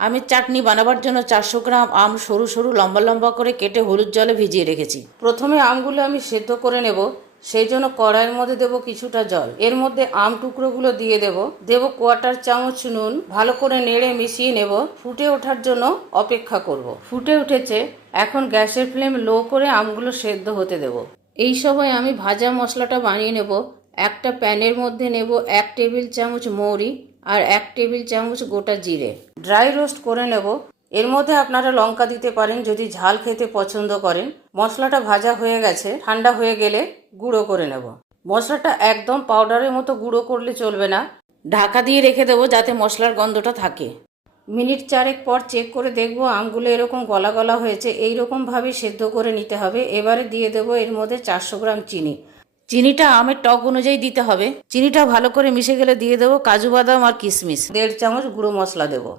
আমের চাটনি বানাবার জন্য 400 গ্রাম আম সরু সরু লম্বা লম্বা করে কেটে হলুদ জলে ভিজিয়ে রেখেছি। প্রথমে আমগুলো আমি সেদ্ধ করে নেব, সেই জন্য কড়াইয়ের মধ্যে দেব কিছুটা জল। এর মধ্যে আম টুকরোগুলো দিয়ে দেব 1/4 চামচ নুন। ভালো করে নেড়ে মিশিয়ে নেব। ফুটে ওঠার জন্য অপেক্ষা করব। ফুটে উঠেছে, এখন গ্যাসের ফ্লেম লো করে আমগুলো সেদ্ধ হতে দেব। এই সময় আমি ভাজা মশলাটা বানিয়ে নেব। একটা প্যানের মধ্যে নেব 1 টেবিল চামচ মৌরি আর 1 টেবিল চামচ গোটা জিরে। ড্রাই রোস্ট করে নেব। এর মধ্যে আপনারা লঙ্কা দিতে পারেন যদি ঝাল খেতে পছন্দ করেন। মশলাটা ভাজা হয়ে গেছে, ঠান্ডা হয়ে গেলে গুঁড়ো করে নেব। মশলাটা একদম পাউডারের মতো গুঁড়ো করলে চলবে না, ঢাকা দিয়ে রেখে দেবো যাতে মশলার গন্ধটা থাকে। মিনিট 4 পর চেক করে দেখব আমগুলো এরকম গলা গলা হয়েছে। এইরকমভাবে সেদ্ধ করে নিতে হবে। এবারে দিয়ে দেবো এর মধ্যে 400 গ্রাম চিনি। চিনিটা আমের টক অনুযায়ী দিতে হবে। চিনিটা ভালো করে মিশে গেলে দিয়ে দেবো কাজু বাদাম আর কিশমিশ। 1.5 চামচ গুঁড়ো মশলা দেবো।